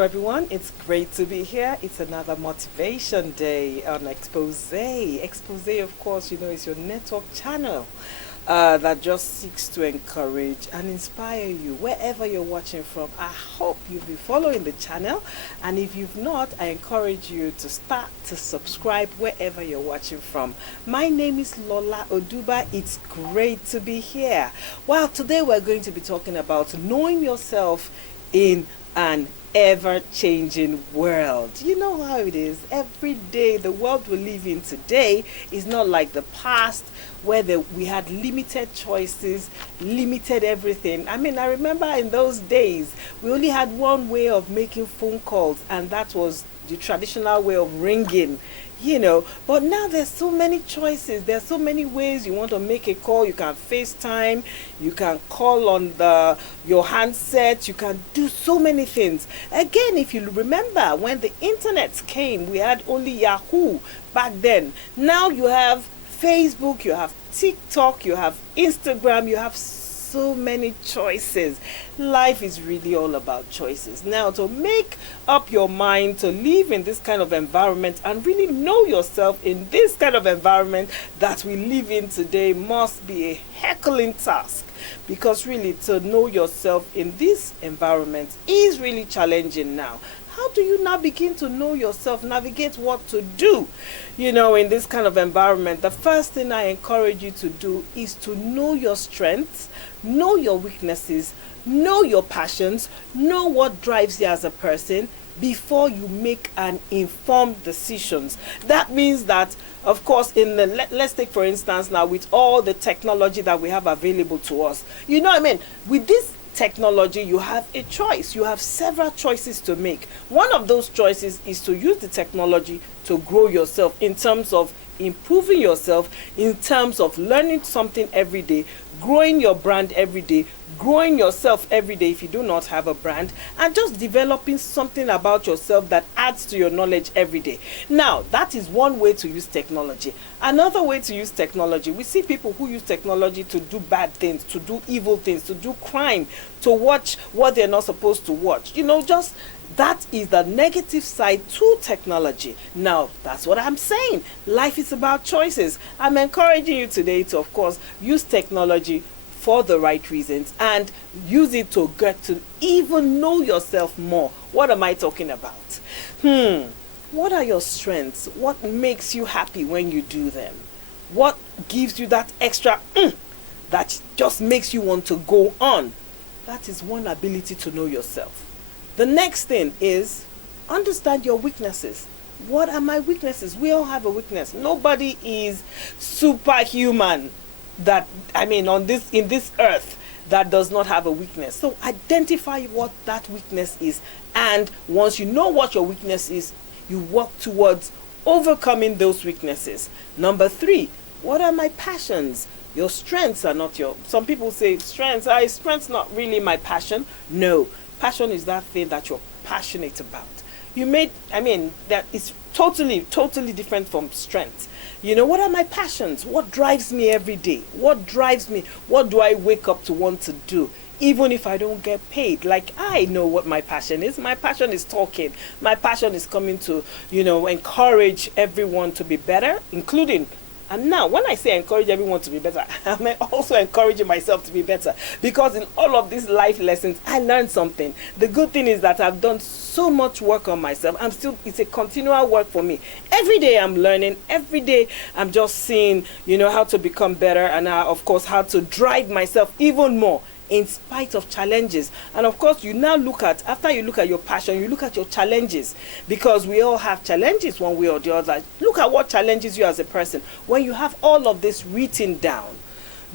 Hello everyone, it's great to be here. It's another motivation day on Expose. Expose, of course, is your network channel that just seeks to encourage and inspire you wherever you're watching from. I hope you'll be following the channel, and if you've not, I encourage you to start to subscribe wherever you're watching from. My name is Lola Oduba. It's great to be here. Well, today we're going to be talking about knowing yourself in an ever-changing world. You know how it is. Every day, the world we live in today is not like the past where we had limited choices, limited everything. I remember in those days, we only had one way of making phone calls, and that was the traditional way of ringing. But now there's so many choices. There's so many ways you want to make a call. You can FaceTime, you can call on your handset, you can do so many things. Again, if you remember, when the internet came, we had only Yahoo back then. Now you have Facebook, you have TikTok, you have Instagram, you have so many choices. Life is really all about choices. Now, to make up your mind to live in this kind of environment and really know yourself in this kind of environment that we live in today must be a heckling task, because really to know yourself in this environment is really challenging now. How do you now begin to know yourself, navigate what to do, in this kind of environment? The first thing I encourage you to do is to know your strengths, know your weaknesses, know your passions, know what drives you as a person before you make an informed decisions. That means that, of course, let's take for instance now, with all the technology that we have available to us, with this technology, you have a choice. You have several choices to make. One of those choices is to use the technology to grow yourself in terms of improving yourself, in terms of learning something every day, growing your brand every day, growing yourself every day if you do not have a brand, and just developing something about yourself that adds to your knowledge every day. Now, that is one way to use technology. Another way to use technology, we see people who use technology to do bad things, to do evil things, to do crime, to watch what they're not supposed to watch. That is the negative side to technology. Now, that's what I'm saying. Life is about choices. I'm encouraging you today to, of course, use technology for the right reasons and use it to get to even know yourself more. What am I talking about? What are your strengths? What makes you happy when you do them? What gives you that extra that just makes you want to go on? That is one ability to know yourself. The next thing is understand your weaknesses. What are my weaknesses? We all have a weakness. Nobody is superhuman in this earth that does not have a weakness. So identify what that weakness is, and once you know what your weakness is, you work towards overcoming those weaknesses. Number 3, what are my passions? Your strengths are not some people say strengths not really my passion. No. Passion is that thing that you're passionate about. That is totally different from strength. What are my passions? What drives me every day? What drives me? What do I wake up to want to do? Even if I don't get paid, I know what my passion is. My passion is talking. My passion is coming to, encourage everyone to be better, including. And now, when I say encourage everyone to be better, I'm also encouraging myself to be better. Because in all of these life lessons, I learned something. The good thing is that I've done so much work on myself. It's a continual work for me. Every day I'm learning. Every day I'm just seeing, how to become better. And of course, how to drive myself even more in spite of challenges. And of course, after you look at your passion, you look at your challenges, because we all have challenges one way or the other. Look at what challenges you as a person. When you have all of this written down,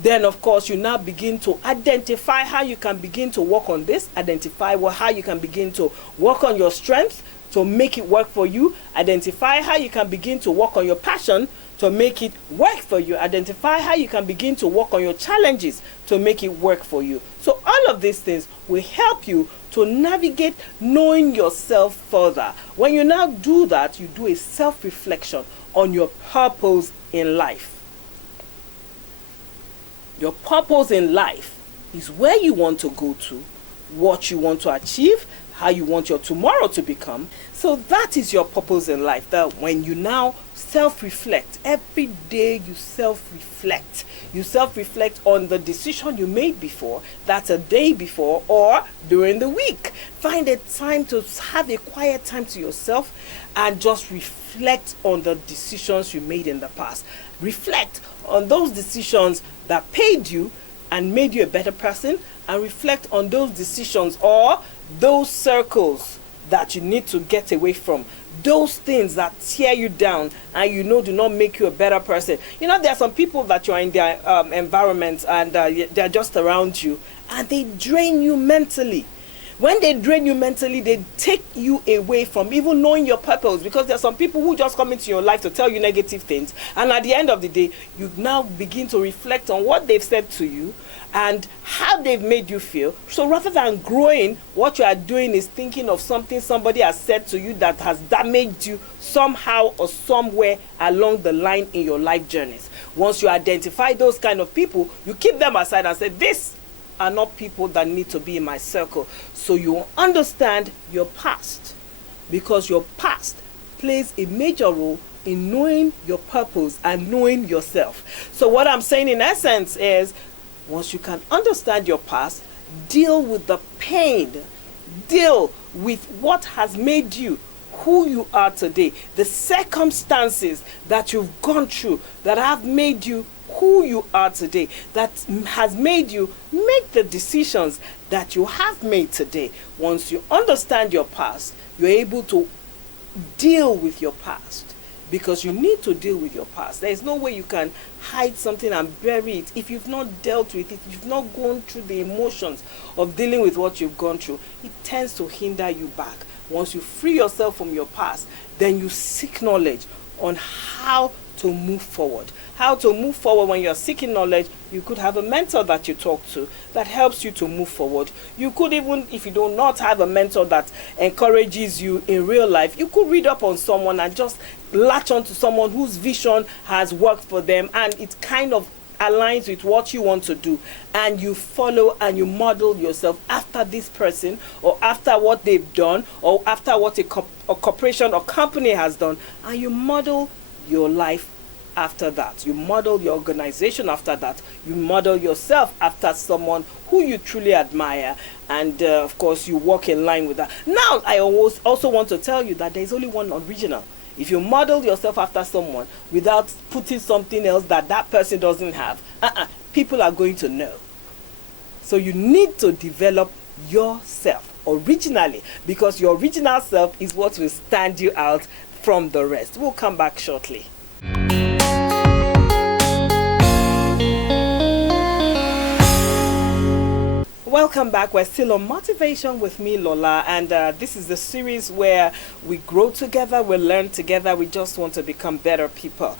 then of course you now begin to identify how you can begin to work on this, how you can begin to work on your strengths to make it work for you, identify how you can begin to work on your passion to make it work for you, identify how you can begin to work on your challenges to make it work for you. So all of these things will help you to navigate knowing yourself further. When you now do that, you do a self-reflection on your purpose in life. Your purpose in life is where you want to go to, what you want to achieve, how you want your tomorrow to become. So that is your purpose in life. That when you now self-reflect, every day you self-reflect. You self-reflect on the decision you made before, that's a day before, or during the week. Find a time to have a quiet time to yourself and just reflect on the decisions you made in the past. Reflect on those decisions that paid you and made you a better person, and reflect on those decisions or those circles that you need to get away from, those things that tear you down and do not make you a better person. There are some people that you're in their environment and they're just around you and they drain you mentally. When they drain you mentally, they take you away from even knowing your purpose, because there are some people who just come into your life to tell you negative things, and at the end of the day, you now begin to reflect on what they've said to you and how they've made you feel. So rather than growing, what you are doing is thinking of something somebody has said to you that has damaged you somehow or somewhere along the line in your life journeys. Once you identify those kind of people, you keep them aside and say, these are not people that need to be in my circle. So you understand your past, because your past plays a major role in knowing your purpose and knowing yourself. So what I'm saying in essence is, once you can understand your past, deal with the pain, deal with what has made you who you are today, the circumstances that you've gone through that have made you who you are today, that has made you make the decisions that you have made today. Once you understand your past, you're able to deal with your past, because you need to deal with your past. There is no way you can hide something and bury it. If you've not dealt with it, you've not gone through the emotions of dealing with what you've gone through, it tends to hinder you back. Once you free yourself from your past, then you seek knowledge on how to move forward. How to move forward. When you're seeking knowledge, you could have a mentor that you talk to that helps you to move forward. You could even, if you do not have a mentor that encourages you in real life, you could read up on someone and just latch on to someone whose vision has worked for them and it kind of aligns with what you want to do, and you follow and you model yourself after this person, or after what they've done, or after what a corporation or company has done, and you model your life after that. You model your organization after that. You model yourself after someone who you truly admire, and of course you walk in line with that. Now I also want to tell you that there is only one original. If you model yourself after someone without putting something else that that person doesn't have, people are going to know. So you need to develop yourself originally, because your original self is what will stand you out from the rest. We'll come back shortly. Welcome back. We're still on Motivation with me, Lola, and this is the series where we grow together, we learn together, we just want to become better people.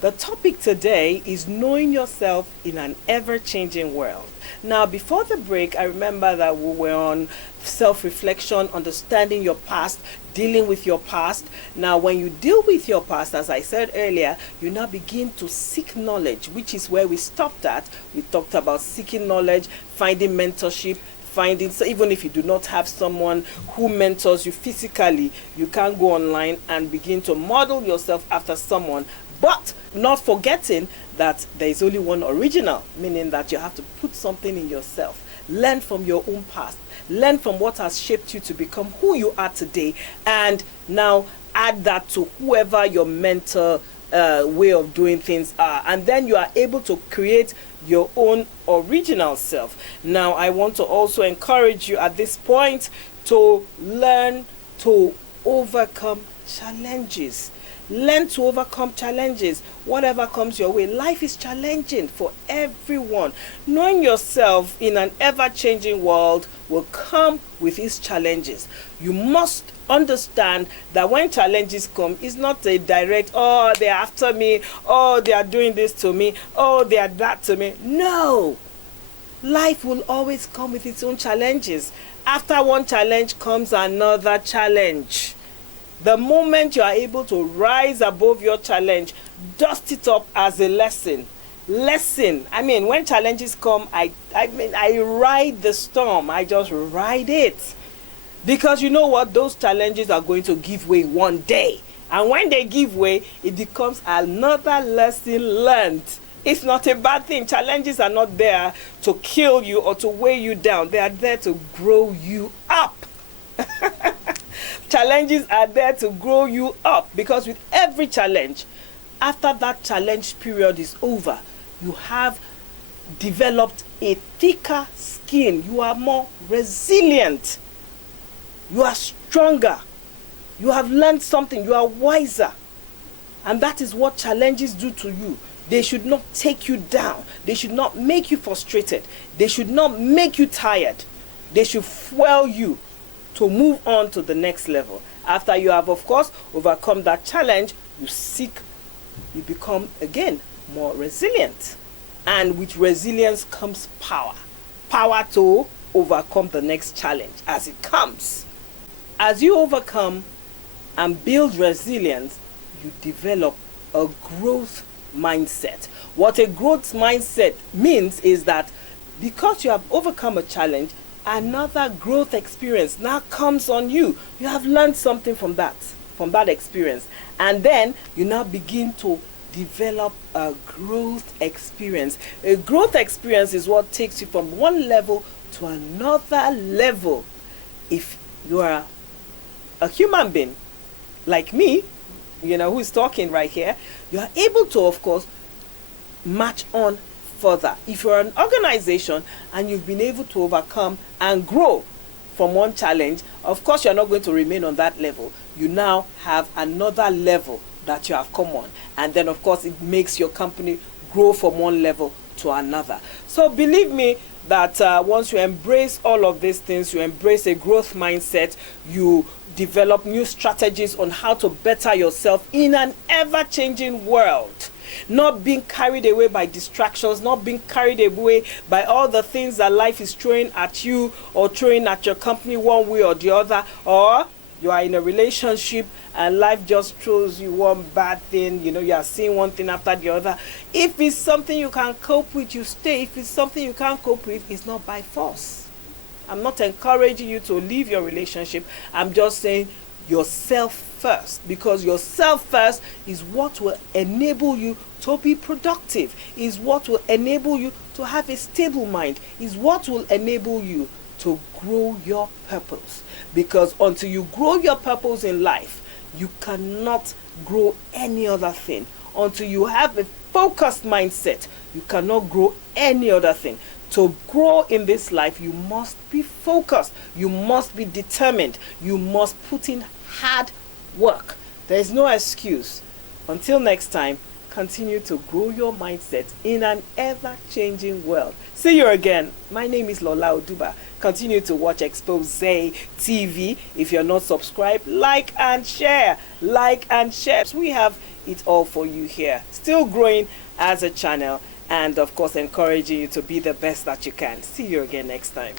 The topic today is knowing yourself in an ever-changing world. Now, before the break, I remember that we were on self-reflection, understanding your past, dealing with your past. Now, when you deal with your past, as I said earlier, you now begin to seek knowledge, which is where we stopped at. We talked about seeking knowledge, finding mentorship, so even if you do not have someone who mentors you physically, you can go online and begin to model yourself after someone, but not forgetting that there is only one original, meaning that you have to put something in yourself. Learn from your own past. Learn from what has shaped you to become who you are today, and now add that to whoever your mentor way of doing things are, and then you are able to create your own original self. Now, I want to also encourage you at this point to learn to overcome challenges. Learn to overcome challenges. Whatever comes your way, life is challenging for everyone. Knowing yourself in an ever-changing world will come with its challenges. You must understand that when challenges come, it's not a direct, oh, they're after me, oh, they are doing this to me, oh, they are that to me. No. Life will always come with its own challenges. After one challenge comes another challenge. The moment you are able to rise above your challenge, dust it up as a lesson, lesson. I mean, when challenges come, I ride the storm. I just ride it. Because you know what? Those challenges are going to give way one day. And when they give way, it becomes another lesson learned. It's not a bad thing. Challenges are not there to kill you or to weigh you down. They are there to grow you up. Challenges are there to grow you up, because with every challenge, after that challenge period is over, you have developed a thicker skin. You are more resilient. You are stronger. You have learned something. You are wiser. And that is what challenges do to you. They should not take you down. They should not make you frustrated. They should not make you tired. They should fuel you to move on to the next level. After you have, of course, overcome that challenge, you become, again, more resilient. And with resilience comes power. Power to overcome the next challenge as it comes. As you overcome and build resilience, you develop a growth mindset. What a growth mindset means is that because you have overcome a challenge, another growth experience now comes on you. You have learned something from that experience. And then you now begin to develop a growth experience. A growth experience is what takes you from one level to another level. If you are a human being like me, who is talking right here, you are able to, of course, march on further. If you're an organization and you've been able to overcome and grow from one challenge, of course, you're not going to remain on that level. You now have another level that you have come on. And then, of course, it makes your company grow from one level to another. So believe me that once you embrace all of these things, you embrace a growth mindset, you develop new strategies on how to better yourself in an ever-changing world. Not being carried away by distractions, not being carried away by all the things that life is throwing at you or throwing at your company one way or the other, or you are in a relationship and life just throws you one bad thing, you are seeing one thing after the other. If it's something you can cope with, you stay. If it's something you can't cope with, it's not by force. I'm not encouraging you to leave your relationship. I'm just saying yourself first, because yourself first is what will enable you to be productive, is what will enable you to have a stable mind, is what will enable you to grow your purpose. Because until you grow your purpose in life, you cannot grow any other thing. Until you have a focused mindset, you cannot grow any other thing. To grow in this life, you must be focused. You must be determined. You must put in hard work. There is no excuse. Until next time, continue to grow your mindset in an ever-changing world. See you again. My name is Lola Oduba. Continue to watch Expose TV. If you're not subscribed, like and share. Like and share. We have it all for you here. Still growing as a channel. And of course, encouraging you to be the best that you can. See you again next time.